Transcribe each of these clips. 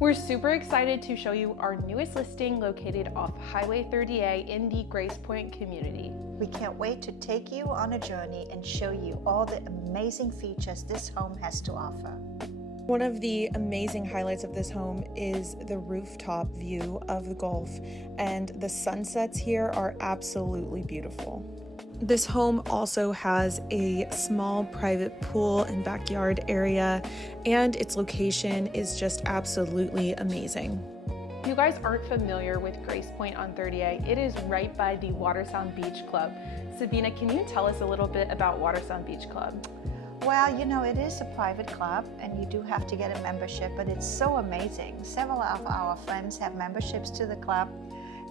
We're super excited to show you our newest listing located off Highway 30A in the Grace Point community. We can't wait to take you on a journey and show you all the amazing features this home has to offer. One of the amazing highlights of this home is the rooftop view of the Gulf, and the sunsets here are absolutely beautiful. This home also has a small private pool and backyard area, and its location is just absolutely amazing. If you guys aren't familiar with Grace Point on 30A, it is right by the Watersound Beach Club. Sabina, can you tell us a little bit about Watersound Beach Club? Well, you know, it is a private club and you do have to get a membership, but it's so amazing. Several of our friends have memberships to the club,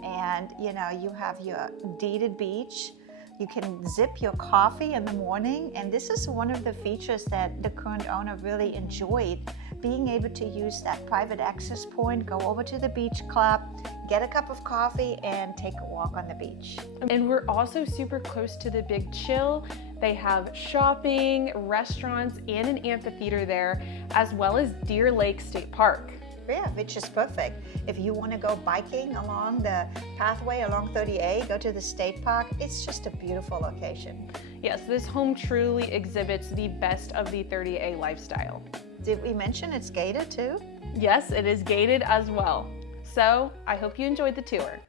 and you know, you have your deeded beach. You can zip your coffee in the morning, and this is one of the features that the current owner really enjoyed, being able to use that private access point, go over to the beach club, get a cup of coffee, and take a walk on the beach. And we're also super close to the Big Chill. They have shopping, restaurants, and an amphitheater there, as well as Deer Lake State Park. Yeah, which is perfect. If you want to go biking along the pathway along 30A, go to the state park, it's just a beautiful location. Yes, this home truly exhibits the best of the 30A lifestyle. Did we mention it's gated too? Yes, it is gated as well. So I hope you enjoyed the tour.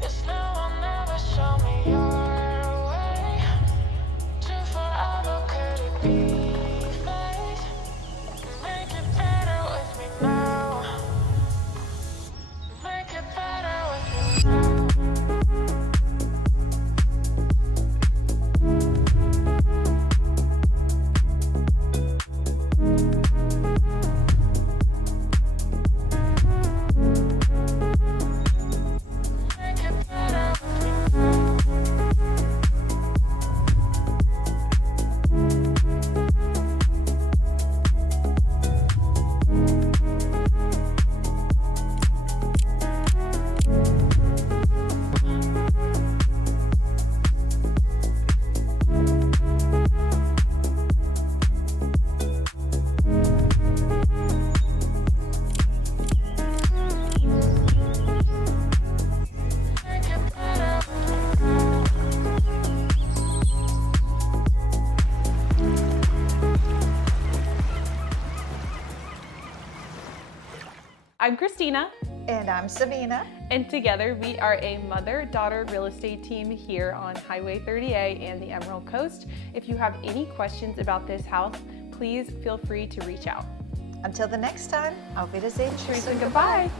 Yes, no one ever show me your way. To forever could it be fate? Make it better with me now. Make it better with me now. I'm Christina. And I'm Sabina. And together we are a mother-daughter real estate team here on Highway 30A and the Emerald Coast. If you have any questions about this house, please feel free to reach out. Until the next time, auf Wiedersehen. Tschüss and goodbye.